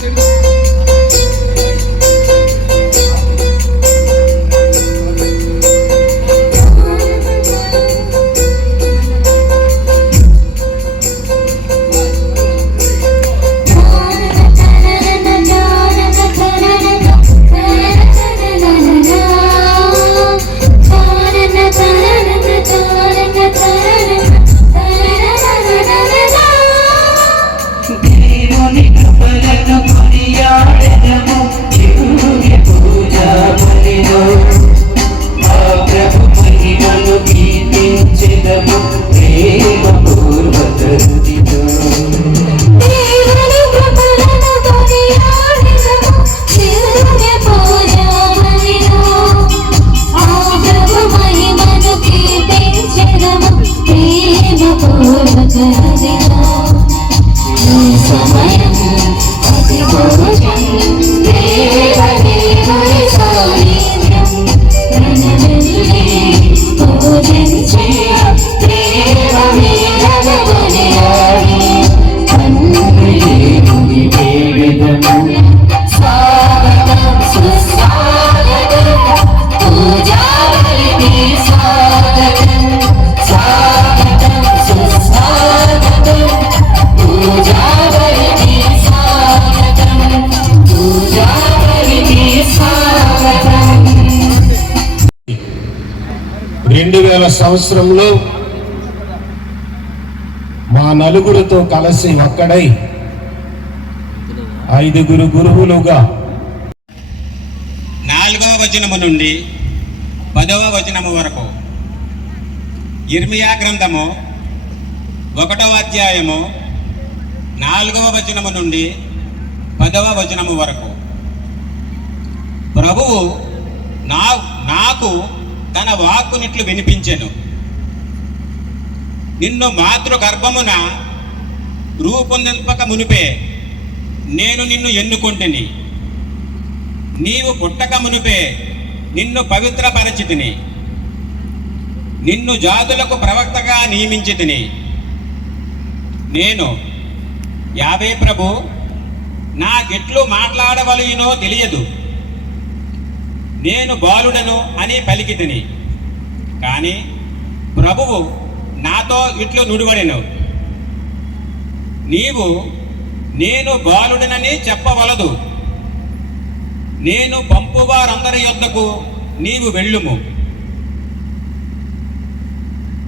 Thank. సమయం అతి వేల సంవత్సరంలో మా నలుగురితో కలిసి ఒక్కడై ఐదుగురు గురువులుగా నాలుగవ వచనము నుండి పదవ వచనము వరకు ఇర్మియా గ్రంథము ఒకటవ అధ్యాయము నాలుగవ వచనము నుండి పదవ వచనము వరకు. ప్రభువు నా నాకు తన వాక్కునిట్లు వినిపించెను. నిన్ను మాతృ గర్భమున రూపొందింపక మునిపే నేను నిన్ను ఎన్నుకొంటిని. నీవు పుట్టక మునుపే నిన్ను పవిత్రపరచితిని. నిన్ను జాతులకు ప్రవక్తగా నియమించితిని. నేను యావే ప్రభు నాకెట్లు మాట్లాడవలయునో తెలియదు. నేను బాలుడను అని పలికితిని కానీ ప్రభువు నాతో ఇట్లు నుడివడెను. నీవు నేను బాలుడనని చెప్పవలదు. నేను పంపువారందరి యొద్దకు నీవు వెళ్ళుము.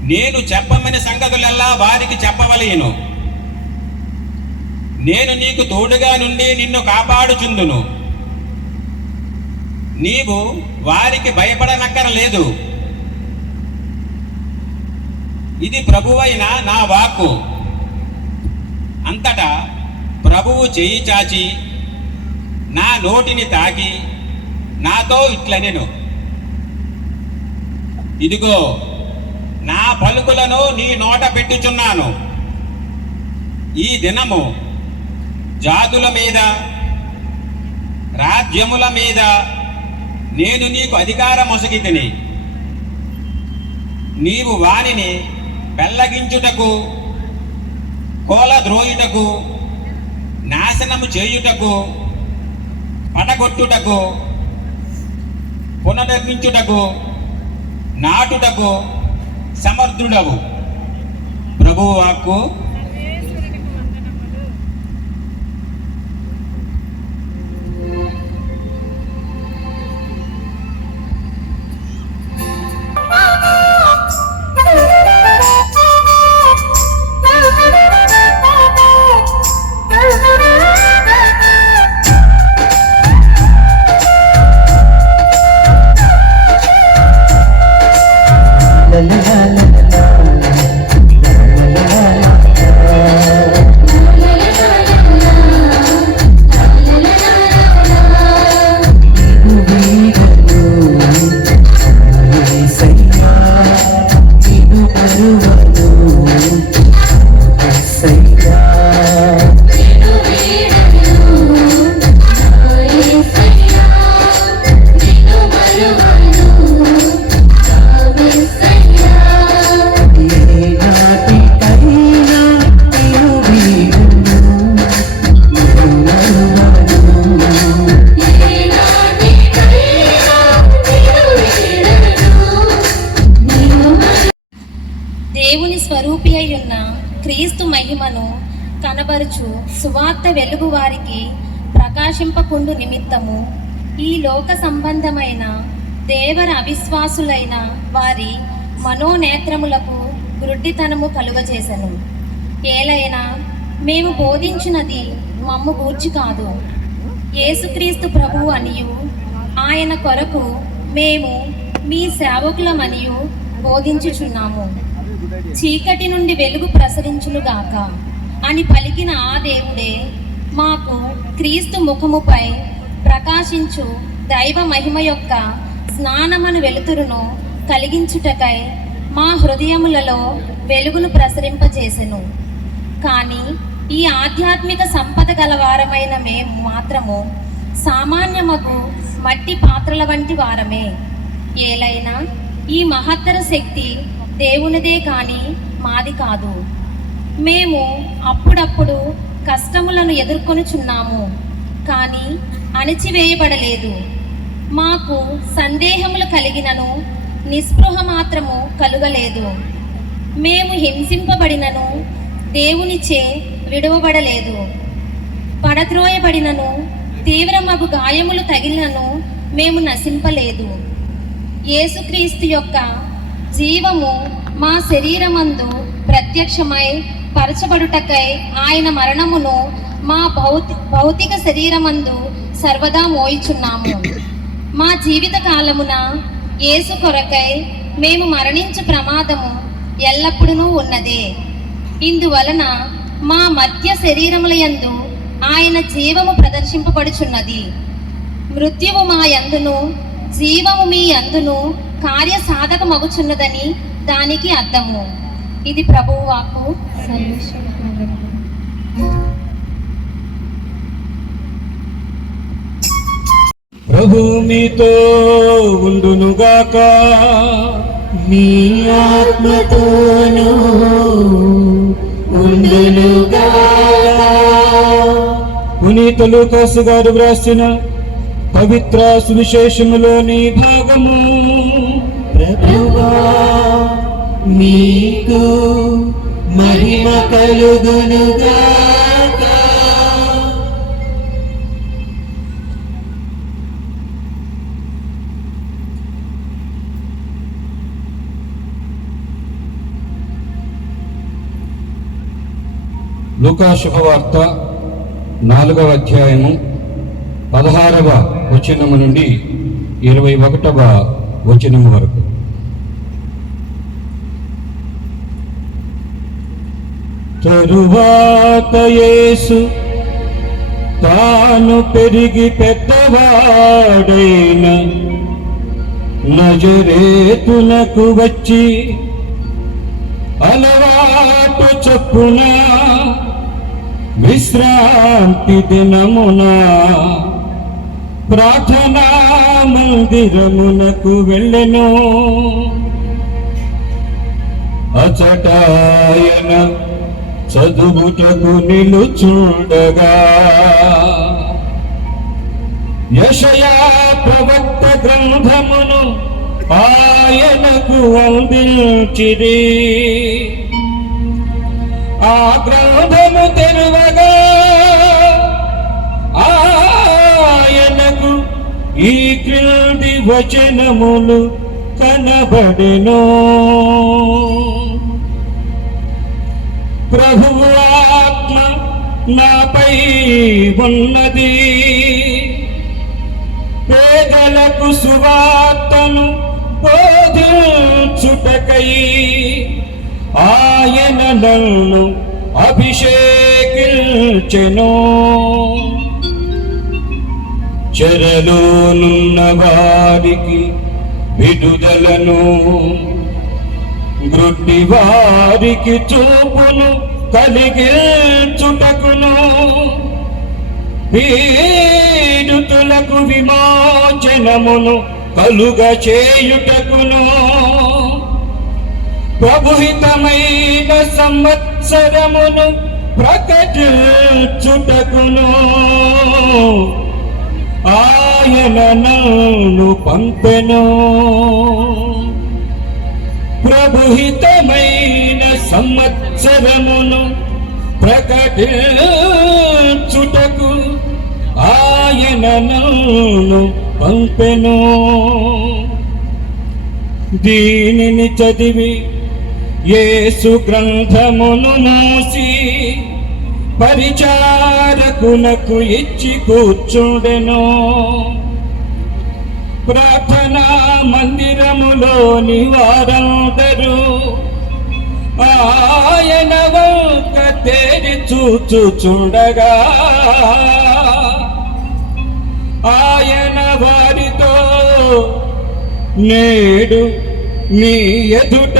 నేను చెప్పమని సంగతులెల్లా వారికి చెప్పవలేను. నేను నీకు తోడుగా నుండి నిన్ను కాపాడుచుందును. నీవు వారికి భయపడనక్కరలేదు. ఇది ప్రభువైన నా వాక్కు. అంతటా ప్రభువు చేయి చాచి నా నోటిని తాకి నాతో ఇట్లనెను. ఇదిగో నా పలుకులను నీ నోట పెట్టుచున్నాను. ఈ దినము జాతుల మీద రాజ్యముల మీద నేను నీకు అధికారం మొసగితిని. నీవు వానిని పెల్లగించుటకు కోలద్రోయుటకు నాశనము చేయుటకు పడగొట్టుటకు పునర్నిర్మించుటకు నాటుటకు సమర్థుడవు. ప్రభువు వాక్కు ప్రకాశింపకుండు నిమిత్తము. ఈ లోక సంబంధమైన దేవర అవిశ్వాసులైన వారి మనోనేత్రములకు గుడ్డితనము కలుగజేశను ఏలైనా మేము బోధించినది మమ్ము గూర్చి కాదు. యేసుక్రీస్తు ప్రభు అనియు ఆయన కొరకు మేము మీ సేవకులమనియు బోధించుచున్నాము. చీకటి నుండి వెలుగు ప్రసరించులుగాక అని పలికిన ఆ దేవుడే మాకు క్రీస్తు ముఖముపై ప్రకాశించు దైవ మహిమ యొక్క స్నానమను వెలుతురును కలిగించుటకై మా హృదయములలో వెలుగును ప్రసరింపజేసెను. కానీ ఈ ఆధ్యాత్మిక సంపద గలవారమైన మేము మాత్రము సామాన్యమగు మట్టి పాత్రల వంటి వారమే. ఏలైనా ఈ మహత్తర శక్తి దేవునిదే కానీ మాది కాదు. మేము అప్పుడప్పుడు కష్టములను ఎదుర్కొనుచున్నాము కానీ అణిచివేయబడలేదు. మాకు సందేహములు కలిగినను నిస్పృహ మాత్రము కలుగలేదు. మేము హింసింపబడినను దేవునిచే విడువబడలేదు. పడద్రోయబడినను తీవ్రమగు గాయములు తగిలినను మేము నశింపలేదు. యేసుక్రీస్తు యొక్క జీవము మా శరీరమందు ప్రత్యక్షమై పరచబడుటకై ఆయన మరణమును మా భౌతి భౌతిక శరీరమందు సర్వదా మోయిచున్నాము. మా జీవిత కాలమున యేసు కొరకై మేము మరణించు ప్రమాదము ఎల్లప్పుడూ ఉన్నదే. ఇందువలన మా మధ్య శరీరముల యందు ఆయన జీవము ప్రదర్శింపబడుచున్నది. మృత్యువు మా యందును జీవము మీ యందును కార్యసాధకమగుచున్నదని దానికి అర్థము. ఇది ప్రభువు వాక్కు. ప్రభు మీతో ఉండునుగాక. మీ ఆత్మతోనూ ఉండునుగా పునీత లూకాసు గారు వ్రాసిన పవిత్ర సువిశేషములోని భాగము. ప్రభువా మీకు మహిమ కలుగునుగా. లూకా శుభవార్త నాలుగవ అధ్యాయము పదహారవ వచనము నుండి ఇరవై ఒకటవ వచనము వరకు. తరువాత యేసు తాను పెరిగి పెద్దవాడైన నజరేతునకు వచ్చి అలవాటు చొప్పున విశ్రాంతి దినమున ప్రార్థనా మందిరమునకు వెళ్ళెను. అచటాయన చదువుటకు నిలుచుండగా. యషయా ప్రవక్త గ్రంథమును ఆయనకు అందించిది ఆ గ్రంథము తెరువగా ఆయనకు ఈ క్రింది వచనములు కనబడెను. నాపై ఉన్నది. పేదలకు సువార్తను బోధించుటకై ఆయన నన్ను అభిషేకించెను. చెరలోనున్న వారికి విడుదలను గ్రుడ్డి వారికి చూపును కలిగించుట పీడుతులకు విమోచనమును కలుగ చేయుటకును. ప్రభుహితమైన సంవత్సరమును ప్రకటించుటకును. ఆయన నన్ను పంపెను. ప్రభుహితమైన సంవత్సరమును ప్రకటి పంపెను. దీనిని చదివి యేసు గ్రంథమును మూసి పరిచారకునకు ఇచ్చి కూర్చుండెను. ప్రార్థనా మందిరములోని వారందరూ ఆయన వంక తేరి చూచుచుండగా ఆయన వారితో నేడు మీ ఎదుట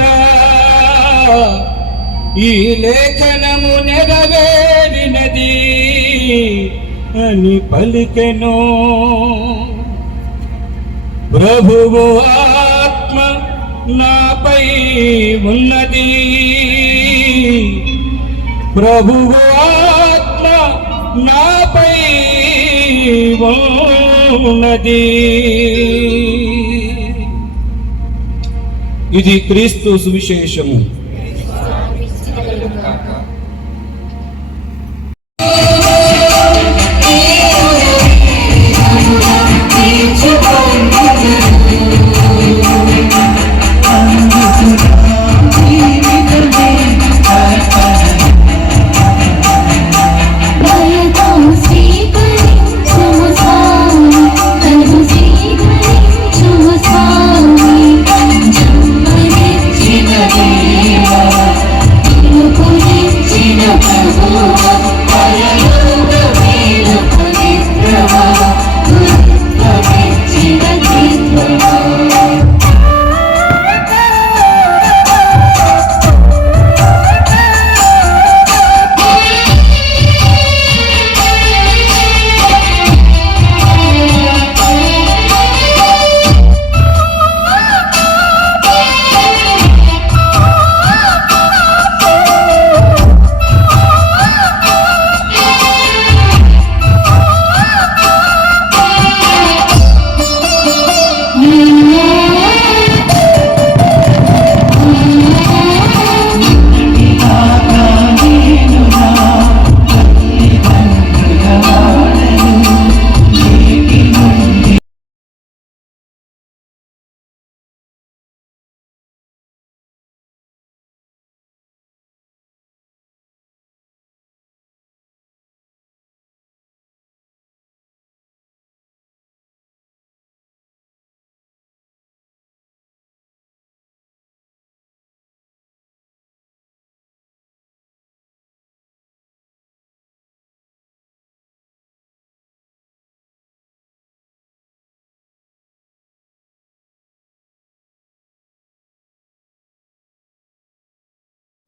ఈ లేఖనము నెరవేరినది అని పలికెను. ప్రభువు ఆత్మ నాపై ఉన్నది. ప్రభువు ఆత్మ నాపై ఉన్నది. ఇది క్రీస్తు సువిశేషము.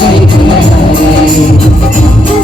take my life